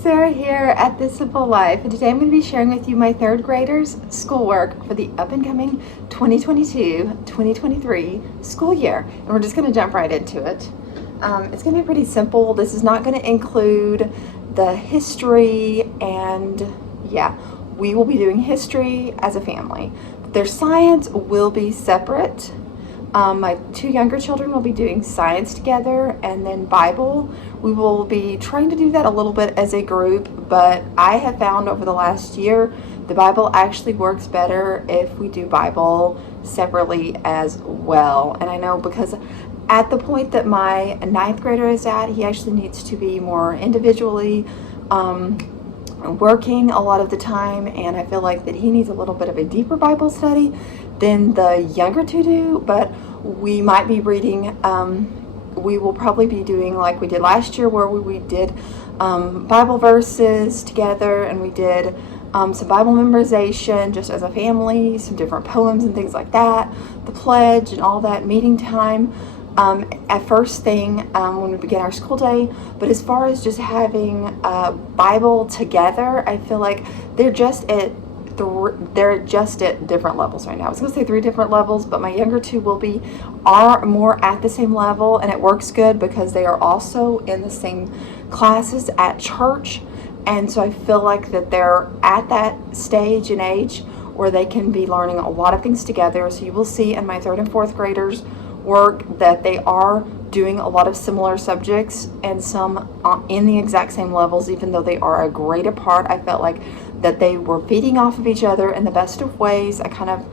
Sarah here at This Simple Life, and today I'm going to be sharing with you my third graders' schoolwork for the up-and-coming 2022-2023 school year. And we're just going to jump right into it. It's going to be pretty simple. This is not going to include the history, and we will be doing history as a family. Their science will be separate. My two younger children will be doing science together, and then Bible. We will be trying to do that a little bit as a group, but I have found over the last year the Bible actually works better if we do Bible separately as well. And I know because at the point that my ninth grader is at, he actually needs to be more individually working a lot of the time, and I feel like that he needs a little bit of a deeper Bible study than the younger two do. But we might be reading, we will probably be doing like we did last year, where we did Bible verses together, and we did some Bible memorization just as a family, some different poems and things like that, the pledge and all that, meeting time at first thing when we begin our school day. But as far as just having Bible together, I feel like they're just at different levels right now. I was going to say 3 different levels, but my younger two are more at the same level, and it works good because they are also in the same classes at church. And so I feel like that they're at that stage and age where they can be learning a lot of things together. So you will see in my 3rd and 4th graders work that they are doing a lot of similar subjects, and some in the exact same levels, even though they are a grade apart. I felt like that they were feeding off of each other in the best of ways. I kind of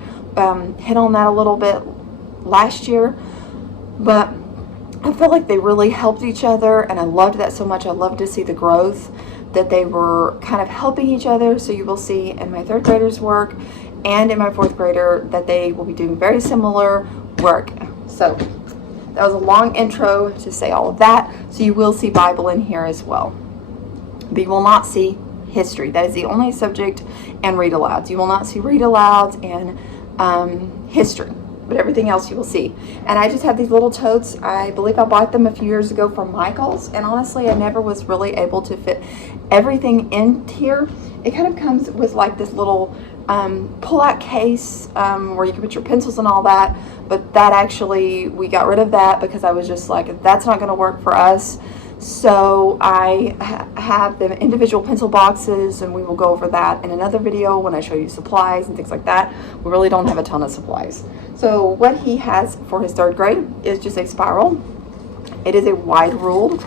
hit on that a little bit last year, but I felt like they really helped each other, and I loved that so much. I loved to see the growth that they were kind of helping each other. So you will see in my 3rd graders work and in my 4th grader that they will be doing very similar work. So that was a long intro to say all of that. So you will see Bible in here as well, but you will not see history. That is the only subject, and read alouds. You will not see read alouds and history, but everything else you will see. And I just have these little totes. I believe I bought them a few years ago from Michael's, and honestly I never was really able to fit everything in here. It kind of comes with like this little pull-out case where you can put your pencils and all that, but that actually, we got rid of that because I was just like, that's not going to work for us. So I have the individual pencil boxes, and we will go over that in another video when I show you supplies and things like that. We really don't have a ton of supplies. So what he has for his 3rd grade is just a spiral. It is a wide ruled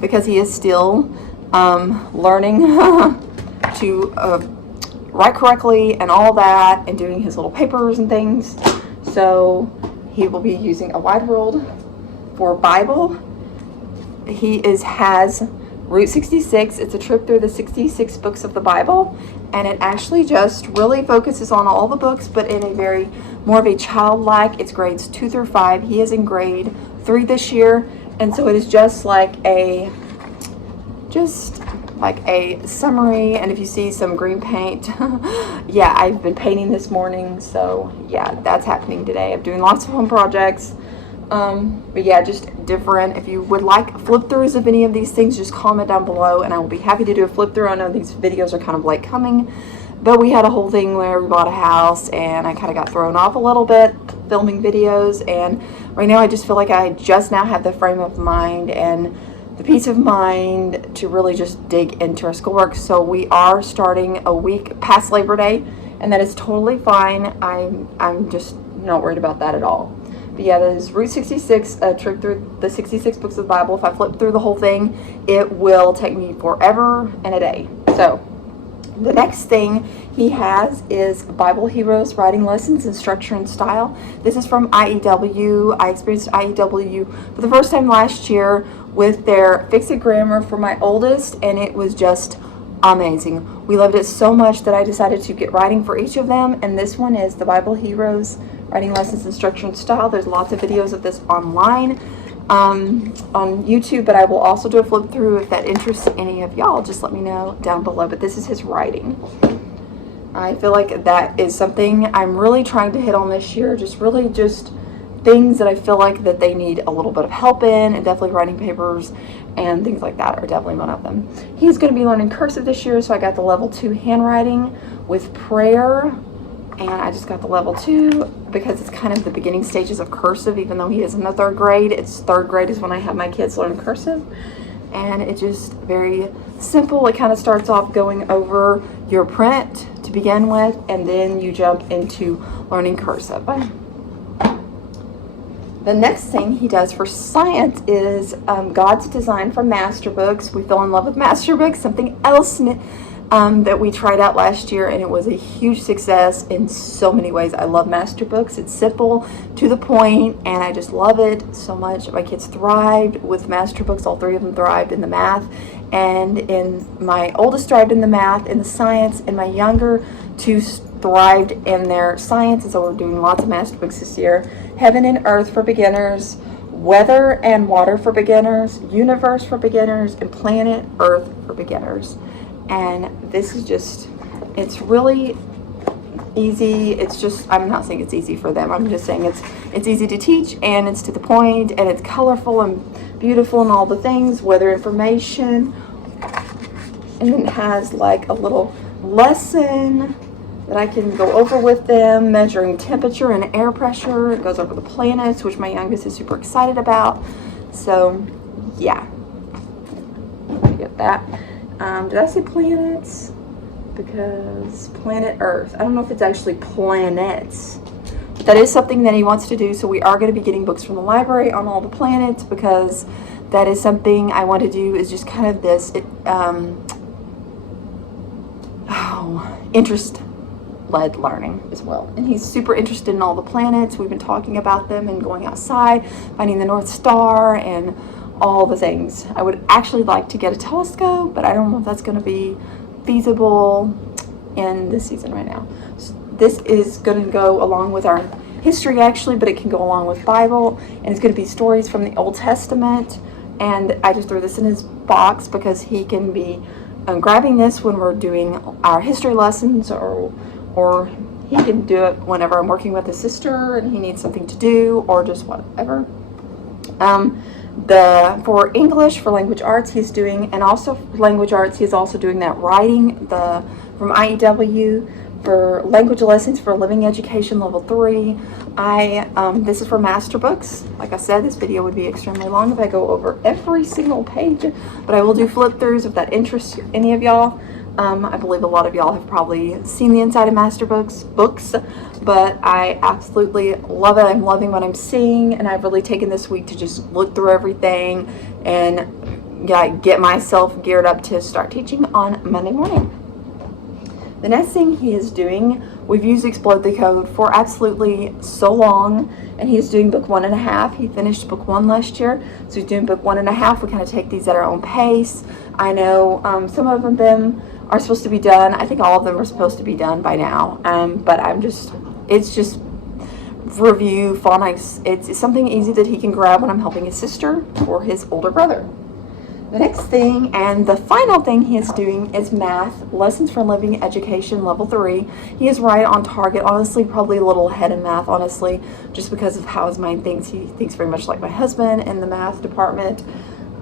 because he is still learning to write correctly and all that, and doing his little papers and things. So he will be using a wide ruled for Bible. He has Route 66. It's a trip through the 66 books of the Bible, and it actually just really focuses on all the books, but in a very more of a childlike. It's grades 2 through 5. He is in grade 3 this year, and so it is just like a summary. And if you see some green paint, yeah, I've been painting this morning, so yeah, that's happening today. I'm doing lots of home projects. But yeah, just different. If you would like flip throughs of any of these things, just comment down below and I will be happy to do a flip through. I know these videos are kind of late coming, but we had a whole thing where we bought a house, and I kind of got thrown off a little bit filming videos, and right now I just feel like I just now have the frame of mind and the peace of mind to really just dig into our schoolwork. So we are starting a week past Labor Day, and that is totally fine. I'm just not worried about that at all. But yeah, that is Route 66, a trip through the 66 books of the Bible. If I flip through the whole thing, it will take me forever and a day. So the next thing he has is Bible Heroes Writing Lessons in Structure and Style. This is from IEW. I experienced IEW for the first time last year with their Fix It Grammar for my oldest, and it was just amazing. We loved it so much that I decided to get writing for each of them, and this one is the Bible Heroes Writing Lessons in Structure and Style. There's lots of videos of this online on YouTube, but I will also do a flip through if that interests any of y'all. Just let me know down below. But this is his writing. I feel like that is something I'm really trying to hit on this year. Just things that I feel like that they need a little bit of help in, and definitely writing papers and things like that are definitely one of them. He's going to be learning cursive this year, so I got the level 2 handwriting with prayer, and I just got the level 2 because it's kind of the beginning stages of cursive. Even though he is in the 3rd grade, it's 3rd grade is when I have my kids learn cursive, and it's just very simple. It kind of starts off going over your print to begin with, and then you jump into learning cursive. The next thing he does for science is God's Design from Masterbooks. We fell in love with Masterbooks, something else that we tried out last year, and it was a huge success in so many ways. I love Masterbooks. It's simple, to the point, and I just love it so much. My kids thrived with Masterbooks. All 3 of them thrived in the math, and my oldest thrived in the math, in the science, and my younger 2 thrived in their science, and so we're doing lots of Masterbooks this year. Heaven and Earth for beginners, Weather and Water for beginners, Universe for beginners, and Planet Earth for beginners. And this is just, it's really easy. It's just, I'm not saying it's easy for them. I'm just saying it's easy to teach, and it's to the point, and it's colorful and beautiful and all the things, weather information. And then it has like a little lesson that I can go over with them, measuring temperature and air pressure. It goes over the planets, which my youngest is super excited about. So, yeah. Let me get that. Did I say planets? Because planet Earth. I don't know if it's actually planets. But that is something that he wants to do. So we are going to be getting books from the library on all the planets, because that is something I want to do, is just kind of this interest-led learning as well. And he's super interested in all the planets. We've been talking about them and going outside, finding the North Star and all the things. I would actually like to get a telescope, but I don't know if that's going to be feasible in this season right now. So this is going to go along with our history actually, but it can go along with Bible, and it's going to be stories from the Old Testament. And I just threw this in his box because he can be grabbing this when we're doing our history lessons, or he can do it whenever I'm working with his sister and he needs something to do, or just whatever. For English, for language arts, he's doing, and also for language arts, he's also doing that writing from IEW for language lessons for living education level 3. This is for Masterbooks. Like I said, this video would be extremely long if I go over every single page, but I will do flip throughs if that interests any of y'all. I believe a lot of y'all have probably seen the inside of Masterbooks books, but I absolutely love it. I'm loving what I'm seeing, and I've really taken this week to just look through everything and get myself geared up to start teaching on Monday morning. The next thing he is doing, we've used Explode the Code for absolutely so long, and he's doing book 1.5. He finished book 1 last year, so he's doing book 1.5. We kind of take these at our own pace. I know some of them are supposed to be done. I think all of them are supposed to be done by now, but it's just review, phonics. It's something easy that he can grab when I'm helping his sister or his older brother. The next thing, and the final thing he is doing, is math, Lessons for Living Education, Level 3. He is right on target, honestly, probably a little ahead in math, honestly, just because of how his mind thinks. He thinks very much like my husband in the math department.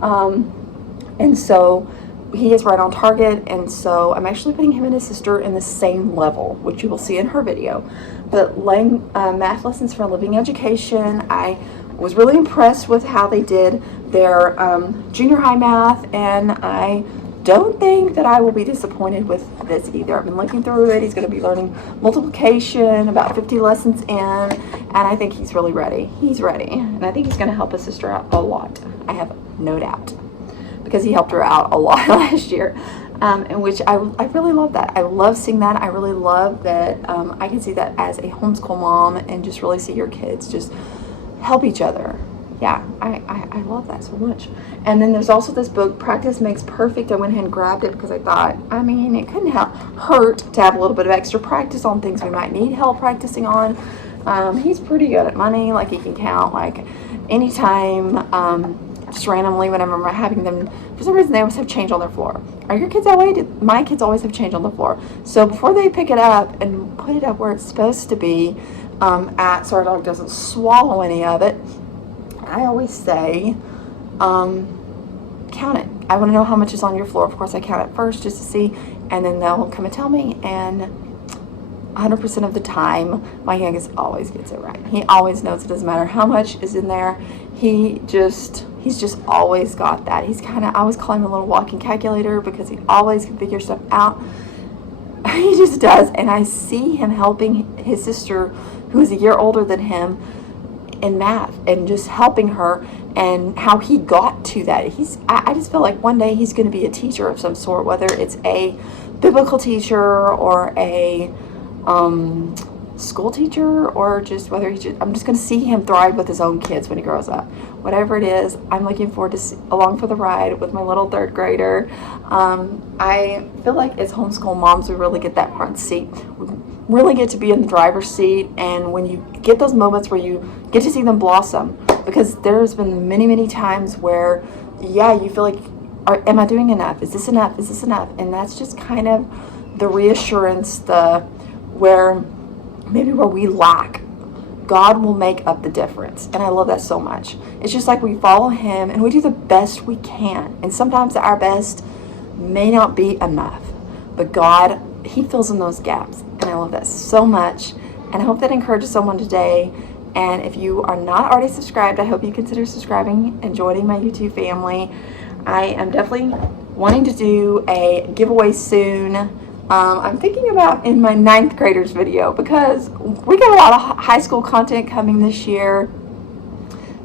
And so he is right on target, and so I'm actually putting him and his sister in the same level, which you will see in her video. But math Lessons for Living Education, I was really impressed with how they did their junior high math, and I don't think that I will be disappointed with this either. I've been looking through it. He's going to be learning multiplication, about 50 lessons in, and I think he's really ready. He's ready, and I think he's going to help his sister out a lot. I have no doubt, because he helped her out a lot last year, in which I really love that. I love seeing that. I really love that I can see that as a homeschool mom, and just really see your kids just help each other. Yeah, I love that so much. And then there's also this book, Practice Makes Perfect. I went ahead and grabbed it because I thought, I mean, it couldn't hurt to have a little bit of extra practice on things we might need help practicing on. He's pretty good at money. Like, he can count, like, anytime, just randomly whenever I'm having them. For some reason, they always have change on their floor. Are your kids that way? My kids always have change on the floor. So before they pick it up and put it up where it's supposed to be, so our dog doesn't swallow any of it, I always say, can count it. I want to know how much is on your floor. Of course, I count it first just to see, and then they'll come and tell me. And 100% of the time, my youngest always gets it right. He always knows. It doesn't matter how much is in there. He's just always got that. He's kind of, I always call him a little walking calculator because he always can figure stuff out. He just does. And I see him helping his sister, who is a year older than him, in math, and just helping her, and how he got to that. I just feel like one day he's going to be a teacher of some sort, whether it's a biblical teacher or a school teacher, or just whether I'm just going to see him thrive with his own kids when he grows up. Whatever it is, I'm looking forward to along for the ride with my little third grader. I feel like as homeschool moms, we really get that front seat. We really get to be in the driver's seat, and when you get those moments where you get to see them blossom, because there's been many, many times where, yeah, you feel like, am I doing enough? Is this enough? Is this enough? And that's just kind of the reassurance, where we lack, God will make up the difference. And I love that so much. It's just like we follow him and we do the best we can. And sometimes our best may not be enough, but God, he fills in those gaps. And I love that so much. And I hope that encourages someone today. And if you are not already subscribed, I hope you consider subscribing and joining my YouTube family. I am definitely wanting to do a giveaway soon. I'm thinking about in my 9th graders video, because we got a lot of high school content coming this year.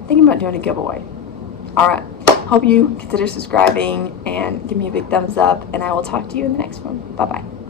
Thinking about doing a giveaway. All right. Hope you consider subscribing and give me a big thumbs up, and I will talk to you in the next one. Bye-bye.